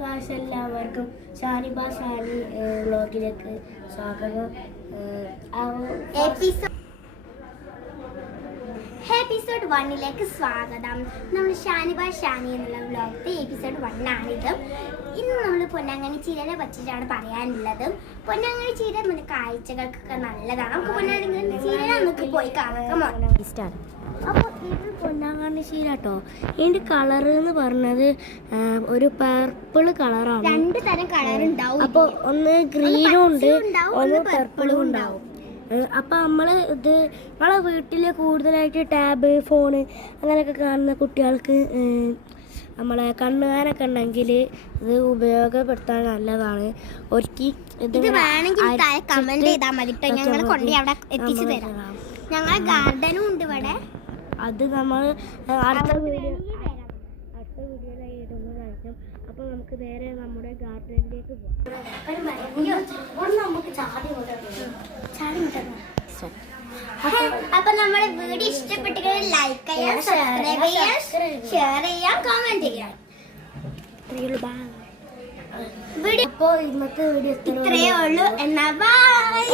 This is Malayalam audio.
ഗായ്സ് എല്ലാവർക്കും ഷാനിബ ഷാനി വ്ളോഗിലേക്ക് സ്വാഗതം. എപ്പിസോഡ് 1 സ്വാഗതം. നമ്മൾ ഷാനിബ ഷാനി എന്നുള്ള വ്ളോഗത്തെ എപ്പിസോഡ് 1 ആണിത്. ഇന്ന് നമ്മൾ പൊന്നാങ്കണ്ണി ചീരനെ പറ്റിയിട്ടാണ് പറയാനുള്ളത്. പൊന്നാങ്കണ്ണി ചീര നമ്മുടെ കാഴ്ചകൾക്കൊക്കെ നല്ലതാണ്. നമുക്ക് പൊന്നാങ്കണ്ണി ചീര നമുക്ക് പോയി കാണാം. അപ്പോൾ ഇത് പൊന്നാങ്കണ്ണി ചീര കേട്ടോ. ഇതിൻ്റെ കളർ എന്ന് പറഞ്ഞത് ഒരു പർപ്പിൾ കളറാണ്. 2 തരം കളർ ഉണ്ടാവും. അപ്പോൾ ഒന്ന് ഗ്രീനും ഉണ്ട്, ഒന്ന് പർപ്പിളും ഉണ്ടാവും. അപ്പം നമ്മൾ ഇത് നമ്മളെ വീട്ടിൽ കൂടുതലായിട്ട് ടാബ്, ഫോണ് അങ്ങനെയൊക്കെ കാണുന്ന കുട്ടികൾക്ക് നമ്മളെ കണ്ണുകാരൊക്കെ ഉണ്ടെങ്കിൽ ഇത് ഉപയോഗപ്പെടുത്താൻ നല്ലതാണ്. ഒരിക്കൽ ഇത് വേണമെങ്കിൽ കമന്റ് ചെയ്താൽ മതി കേട്ടോ. ഞങ്ങൾ കൊണ്ട് അവിടെ എത്തിച്ചു തരാം. ഞങ്ങളെ ഗാർഡനും ഉണ്ട് ഇവിടെ. അത് നമ്മൾ അടുത്ത വീഡിയോയിലായി ഇടുന്ന കാര്യം. അപ്പോൾ നമുക്ക് നേരെ നമ്മുടെ ഗാർഡനിലേക്ക് പോകാം. നമുക്ക് അപ്പൊ നമ്മുടെ വീഡിയോ ഇഷ്ടപ്പെട്ടെങ്കിൽ ലൈക്ക് ചെയ്യാം, സബ്സ്ക്രൈബ് ചെയ്യാം, ഷെയർ ചെയ്യാം, കമന്റ് ചെയ്യാം. വീഡിയോ ഇപ്പോൾ ഇന്നത്തെ വീഡിയോ ഇത്രയേ ഉള്ളൂ. എന്നാ ബൈ.